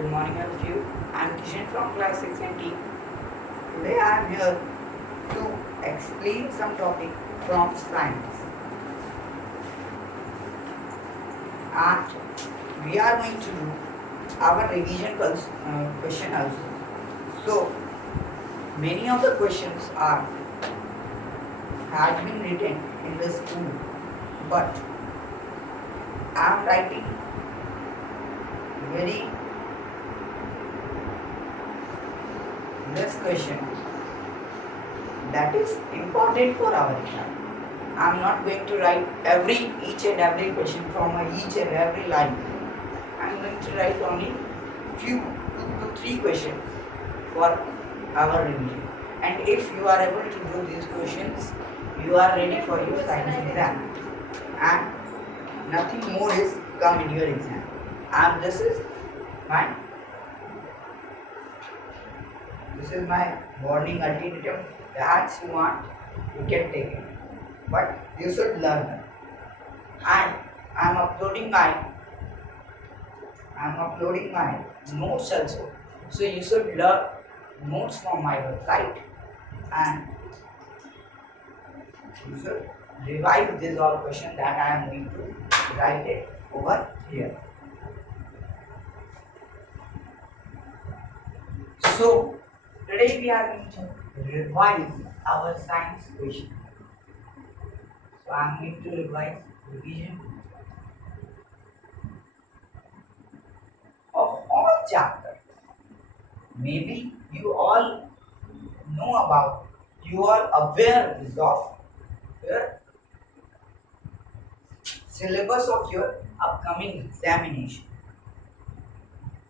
Good morning, all of you. I'm Kishan from class 6 and T. Today I am here to explain some topic from science. And we are going to do our revision question also. So, many of the questions are had been written in the school, but I am writing very less question that is important for our exam. I am not going to write each and every question from each and every line. I am going to write only few 2 to 3 questions for our revision. And if you are able to do these questions, you are ready for your science exam. And nothing more is come in your exam. And this is my warning ultimatum. That's you want, you can take it. But you should learn it. And I'm uploading my notes also. So you should learn notes from my website and you should revise this all question that I am going to write it over here. So today we are going to revise our science question. So I am going to revise revision of all chapters. Maybe you all know about, you are aware of your syllabus of your upcoming examination.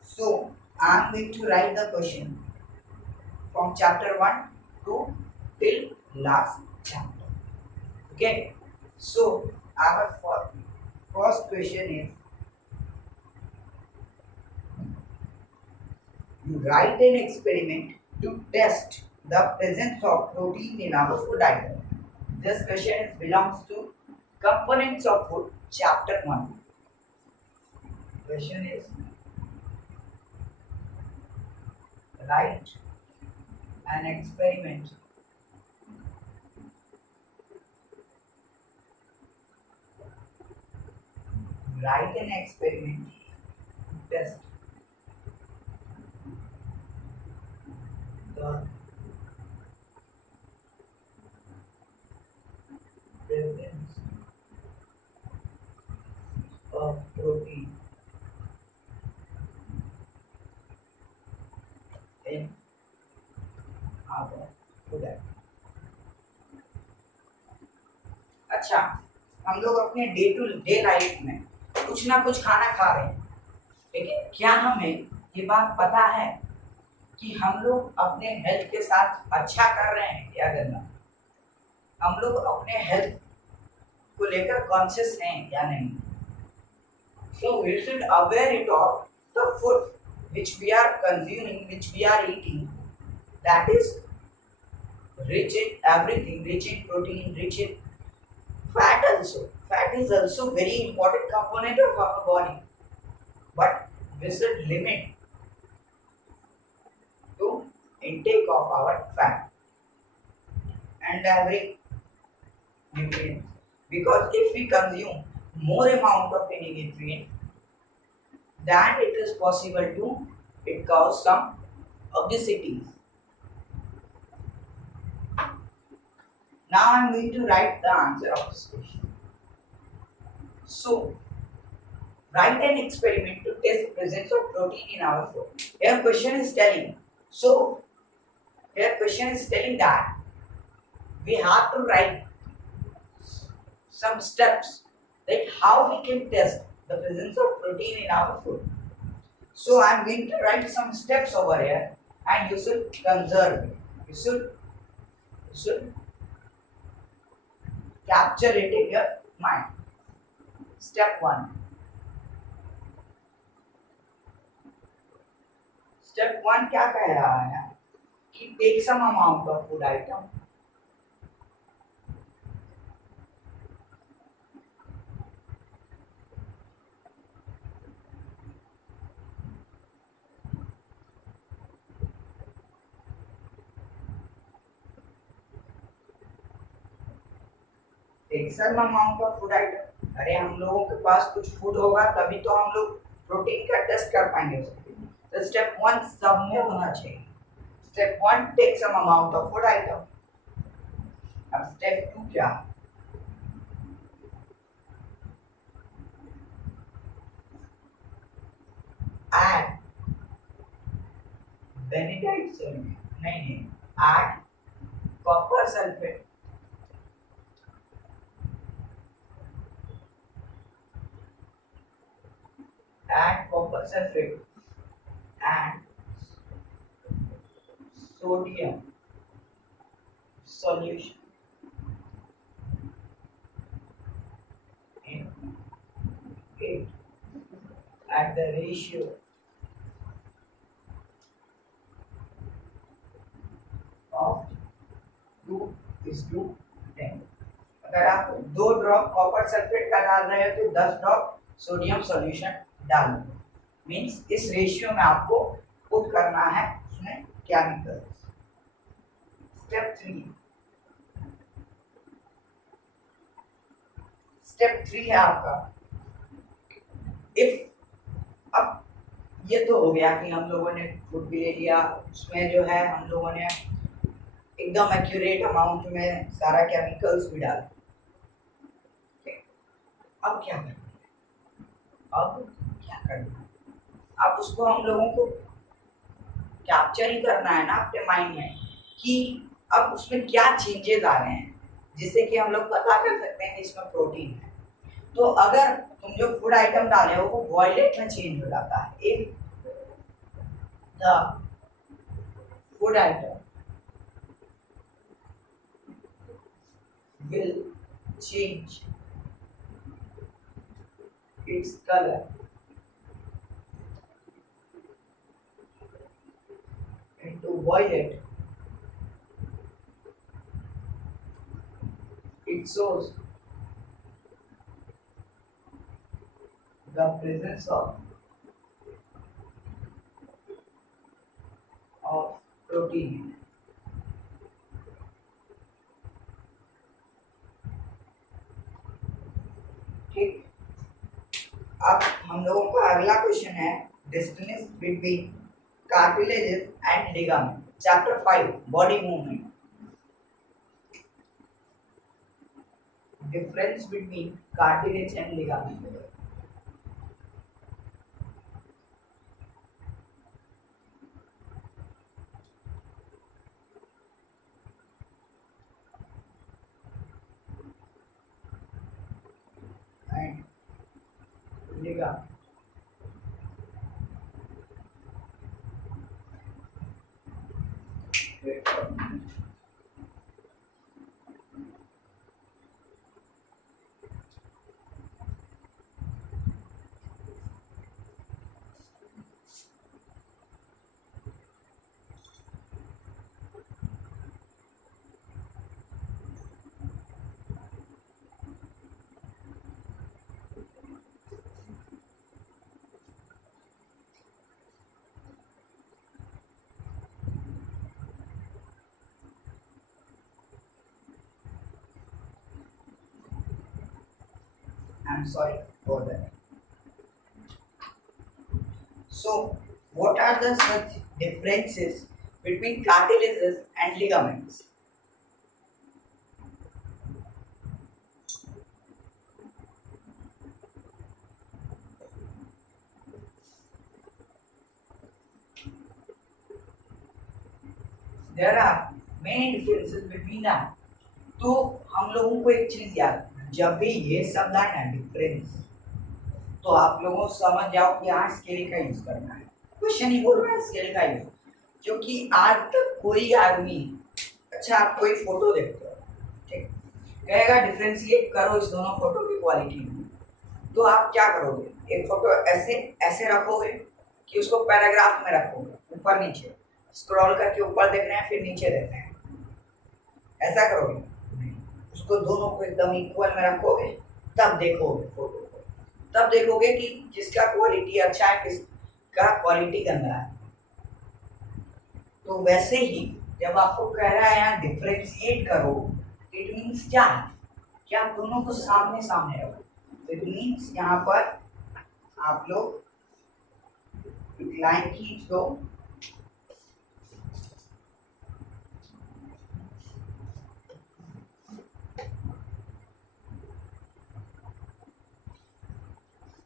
So I am going to write the question from chapter 1 to till last chapter. Okay. So our first question is, you write an experiment to test the presence of protein in our food item. This question belongs to components of food, chapter 1. Question is, write an experiment to test the presence of protein in our food item. अच्छा, हम लोग अपने day to day life में कुछ ना कुछ खाना खा रहे हैं, लेकिन क्या हमें ये बात पता है कि हम लोग अपने हेल्थ के साथ अच्छा कर रहे हैं या गंदा? हम लोग अपने हेल्थ को लेकर कॉन्शियस हैं या नहीं? So we should aware it of the food which we are consuming, which we are eating, that is rich in everything, rich in protein, rich in fat also. Fat is also very important component of our body, but we should limit to intake of our fat and every nutrient, because if we consume more amount of any nutrient, then it is possible to it cause some obesity. Now I am going to write the answer of this question. So write an experiment to test presence of protein in our food. Here question is telling. So here question is telling that we have to write some steps that how we can test the presence of protein in our food. So I am going to write some steps over here and you should conserve it. You should capture it in your mind. Step 1. Step 1 क्या कह रहा है कि take some amount of food item take some amount of food item. अरे हम लोगों के पास कुछ फूड होगा तभी तो हम लोग प्रोटीन का टेस्ट कर पाएंगे उसके लिए। तो स्टेप वन सब में होना चाहिए। Step one take some amount of food item. अब स्टेप टू क्या? एड बेनिडाइट सॉल्यूशन, नहीं, add copper sulphate, add copper sulfate and sodium solution in it at the ratio of 2:10। अगर आप 2 ड्रॉप कॉपर सल्फेट का डाल रहे हो तो 10 ड्रॉप सोडियम सॉल्यूशन डाल दो। मीन्स इस रेशियो में आपको पुट करना है उसमें केमिकल। स्टेप थ्री है आपका इफ। अब ये तो हो गया कि हम लोगों ने फूड भी ले लिया, उसमें जो है हम लोगों ने एकदम एक्यूरेट अमाउंट में सारा केमिकल्स भी डाला। अब क्या करना है? अब उसको हम लोगों को कैप्चर ही करना है ना अपने माइंड में कि अब उसमें क्या चेंजेस आ रहे हैं जिससे कि हम लोग पता कर सकते हैं कि इसमें प्रोटीन है। तो अगर तुम जो फूड आइटम डाले हो वो वॉयलेट में चेंज हो जाता है। If the food item will change its color into violet, it shows the presence of protein। ठीक, अब हम लोगों का अगला क्वेश्चन है distance between cartilages and ligament, chapter 5 body movement. Difference between cartilage and ligament. And ligament. I'm sorry for that. So, what are the such differences between cartilages and ligaments? There are many differences between them. तो हम लोगों को एक चीज याद, जब भी ये शब्द आए ना डिफरेंस, तो आप लोगों समझ जाओ कि यहाँ स्केल का यूज करना है। क्वेश्चन ही बोल रहा है स्केल का यूज, क्योंकि आज तक कोई आदमी, अच्छा आप कोई फोटो देखते हो, ठीक, कहेगा डिफरेंशिएट करो इस दोनों फोटो की क्वालिटी में, तो आप क्या करोगे? एक फोटो ऐसे ऐसे रखोगे कि उसको पैराग्राफ में रखोगे, ऊपर नीचे स्क्रॉल करके ऊपर देख रहे हैं फिर नीचे देख रहे हैं, ऐसा करोगे? नहीं, उसको दोनों को एकदम इक्वल में रखोगे, तब देखोगे फोटो को, तब देखोगे कि किसका क्वालिटी अच्छा है किसका क्वालिटी गंदा है। तो वैसे ही जब आपको कह रहा है यहाँ डिफरेंशिएट करो, इट मीन्स क्या है क्या दोनों को सामने सामने रखो, तो इट मीन्स यहाँ पर आप लोग एक लाइन खींच दो,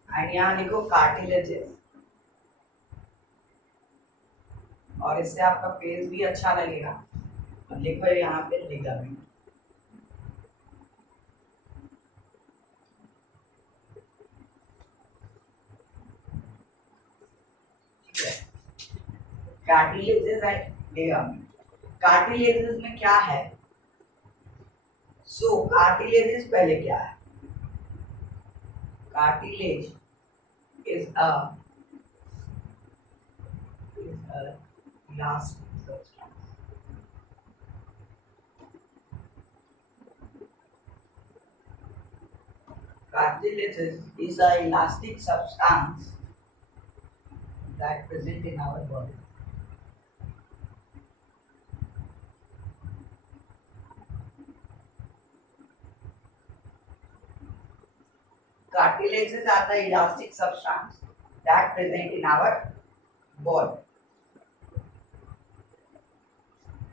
एंड यहाँ लिखो कार्टिलेजेस, और इससे आपका पेज भी अच्छा लगेगा। और लिखो यहाँ पे लिगामेंट। ठीक है, कार्टिलेजेस एंड लिगामेंट। कार्टिलेजेस में क्या है? सो कार्टिलेजेस पहले क्या है? Cartilage is a elastic substance. Cartilage is a elastic substance that present in our body. Cartilages are the elastic substance that present in our body.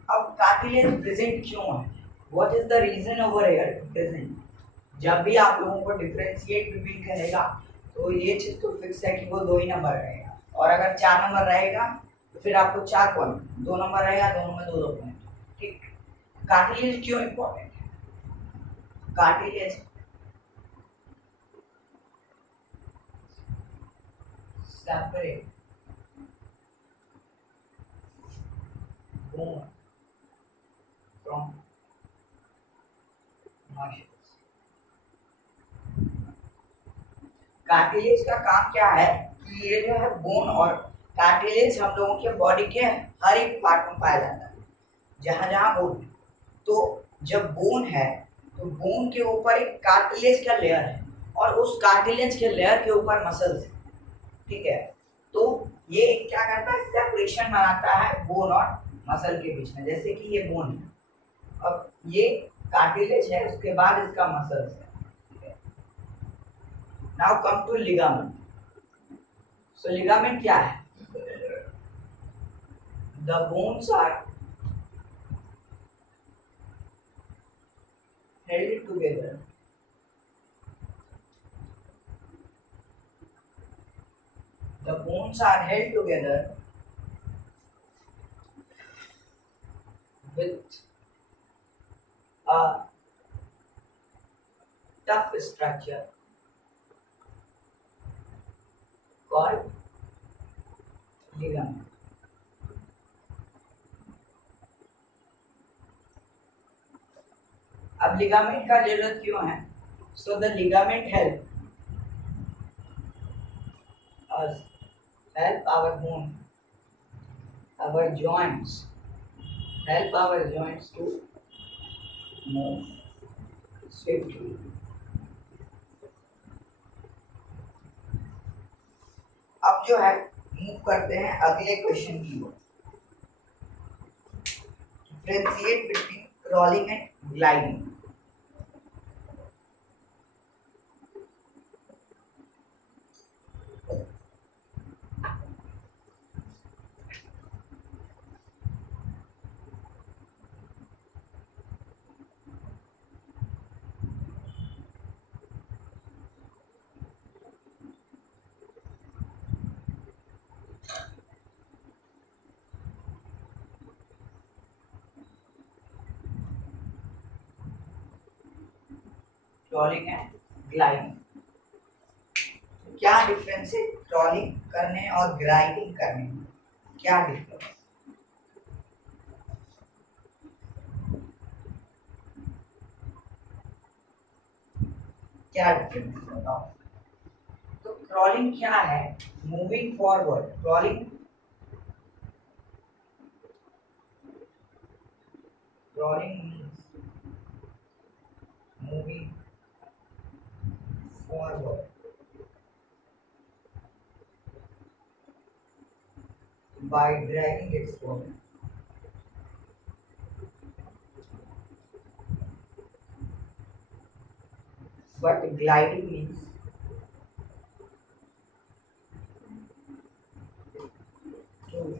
अब कार्टिलेज प्रेजेंट क्यों है? What is the reason over here present? जब भी आप लोगों को differentiate between करेगा तो ये चीज तो फिक्स है कि वो 2 ही नंबर रहेगा, और अगर 4 नंबर रहेगा तो फिर आपको 4 पॉइंट, 2 नंबर रहेगा दोनों में 2-2 पॉइंट। ठीक, कार्टिलेज क्यों इंपॉर्टेंट है? Cartilage separate bone from muscles. Cartilage का काम क्या है कि ये जो है बोन, और कार्टिलेज हम लोगों के बॉडी के हर एक पार्ट में पाया जाता है, जहाँ जहाँ बोन है। तो जब बोन है तो बोन के ऊपर एक कार्टिलेज का लेयर है, और उस कार्टिलेज के लेयर के ऊपर मसल्स है। ठीक है, तो ये क्या करता है? सेपरेशन बनाता है बोन और मसल के बीच में। जैसे कि ये बोन है, अब ये कार्टिलेज है, उसके बाद इसका मसल्स है। Now come to ligament. So ligament क्या है? The bones are held together the bones are held together with a tough structure called ligament. अब लिगामेंट का जरूरत क्यों है? So the ligament help us, help our bone, our joints, help our joints to move swiftly. अब जो है मूव करते हैं अगले क्वेश्चन की ओर। Differentiate between crawling and gliding. Crawling and gliding, क्या डिफरेंस है क्रॉलिंग करने और ग्लाइडिंग करने में? क्या डिफरेंस? क्या डिफरेंस बताओ? तो क्रॉलिंग क्या है? Moving forward. Crawling means moving forward by dragging its body. But gliding means to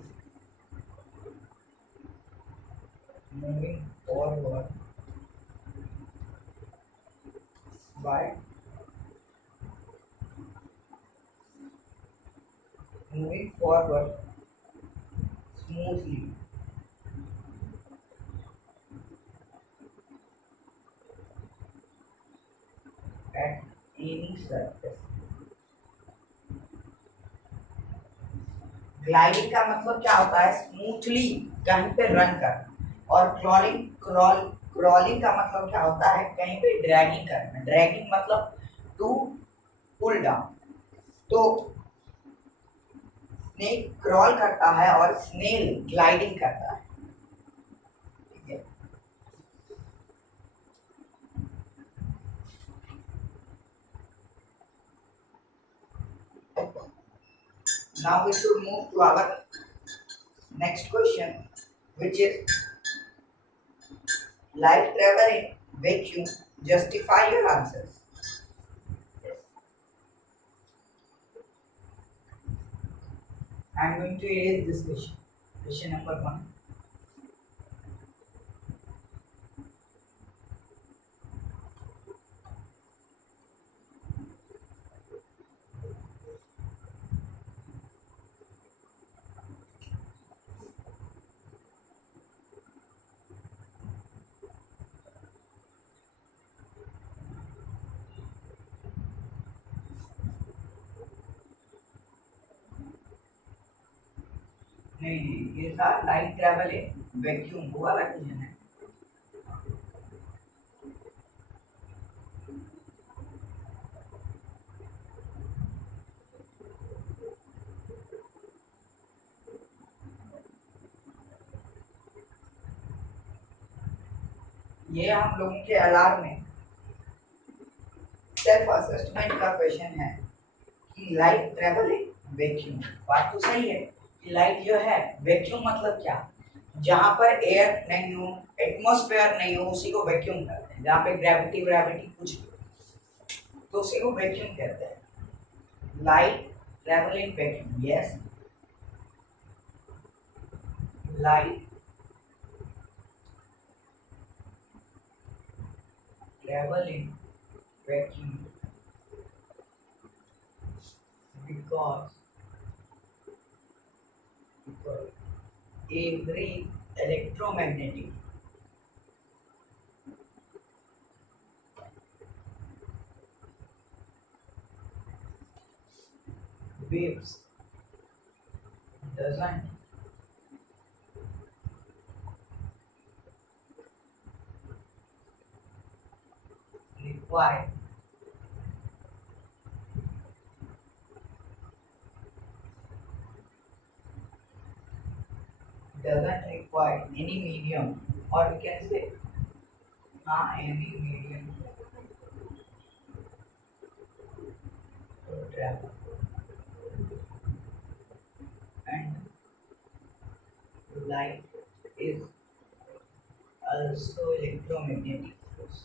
moving forward by moving forward smoothly at any surface. Gliding का मतलब क्या होता है? स्मूथली कहीं पे रन करना। और क्रॉलिंग का मतलब क्या होता है? कहीं पे ड्रैगिंग करना। ड्रैगिंग मतलब टू पुल डाउन। तो स्नेक क्रॉल करता है और स्नेल ग्लाइडिंग करता है। ठीक है। Now we should move to our next question, which is light travel in vacuum. Justify your answers. I am going to erase this question. Question number 1. नहीं, ये था लाइट ट्रैवल इन वैक्यूम, वो वाला क्वेश्चन है। ये हम लोगों के अलार्म में सेल्फ असेसमेंट का क्वेश्चन है कि लाइट ट्रैवल इन वैक्यूम। बात तो सही है कि लाइट जो है, वैक्यूम मतलब क्या? जहाँ पर एयर नहीं हो, एटमॉस्फेयर नहीं हो, उसी को वैक्यूम कहते हैं। जहाँ पे ग्रेविटी ग्रेविटी कुछ नहीं, तो उसी को वैक्यूम कहते हैं। Light travel in vacuum, yes. Light travel in vacuum because every electromagnetic waves doesn't require any medium, or we can say any medium to travel, and light is also electromagnetic force.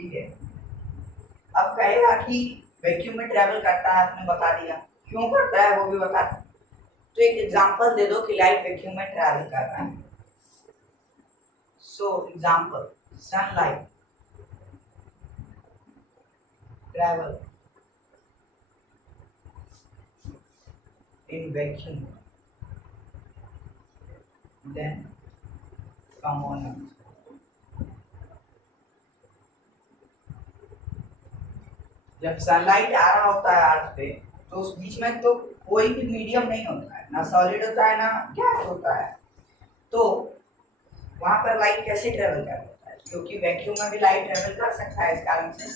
ठीक है। अब कहेगा कि वैक्यूम में ट्रैवल करता है, आपने बता दिया क्यों करता है, वो भी बता। तो एक एग्जांपल दे दो कि लाइट वैक्यूम में ट्रैवल कर रहा है। So example, sunlight travel in vacuum, then come on up. जब सनलाइट आ रहा होता है अर्थ पे, तो उस बीच में तो कोई भी मीडियम नहीं होता है, ना सॉलिड होता है ना गैस होता है। तो वहां पर लाइट कैसे ट्रेवल कर सकता है? क्योंकि वैक्यूम में भी लाइट ट्रेवल कर सकता है, इस कारण से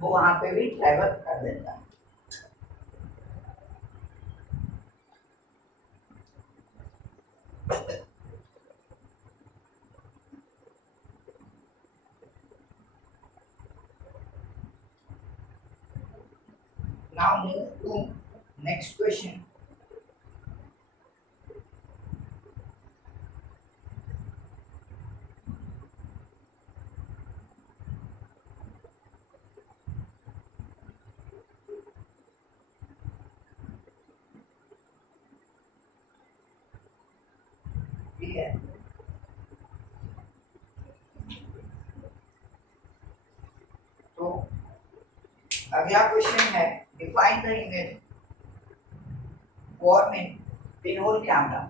वो वहां पे भी ट्रेवल कर देता है। Now move to next question. ठीक है, तो अगला क्वेश्चन है, define the image form in pinhole camera.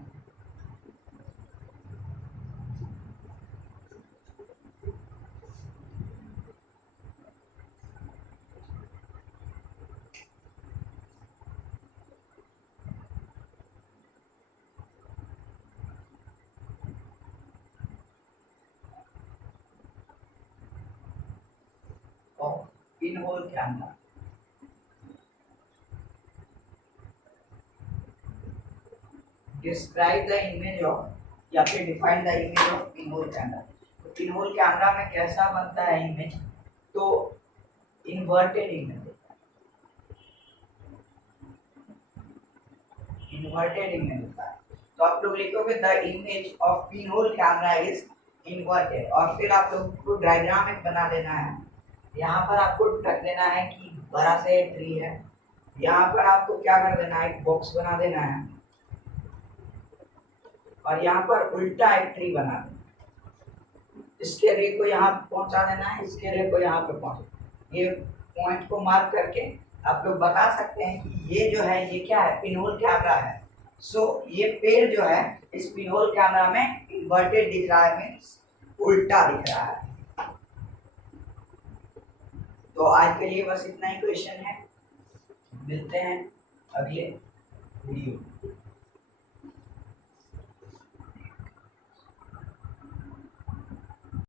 Of pinhole camera. Describe the image of या फिर define the image of pinhole camera. तो पिनहोल कैमरा में कैसा बनता है इमेज, तो इन्वर्टेड इमेज, इन्वर्टेड इमेज होता है। तो आप लोग लिखोगे the image of pinhole camera is inverted, और फिर आप लोग को डायग्राम एक बना देना है। यहाँ पर आपको रख देना है कि बड़ा से ट्री है, यहाँ पर आपको क्या कर देना है, एक बॉक्स बना देना है, और यहाँ पर उल्टा एक ट्री बना देना। इसके रे को यहाँ पहुंचा देना है, इसके रे को यहाँ पे पहुंचा। ये पॉइंट को मार्क करके आप लोग बता सकते हैं कि ये जो है ये क्या है, पिनहोल कैमरा है। सो ये पेड़ जो है इस पिनहोल कैमरा में इन्वर्टेड दिख रहा है, मीन्स उल्टा दिख रहा है। तो आज के लिए बस इतना ही क्वेश्चन है, मिलते हैं अगले वीडियो।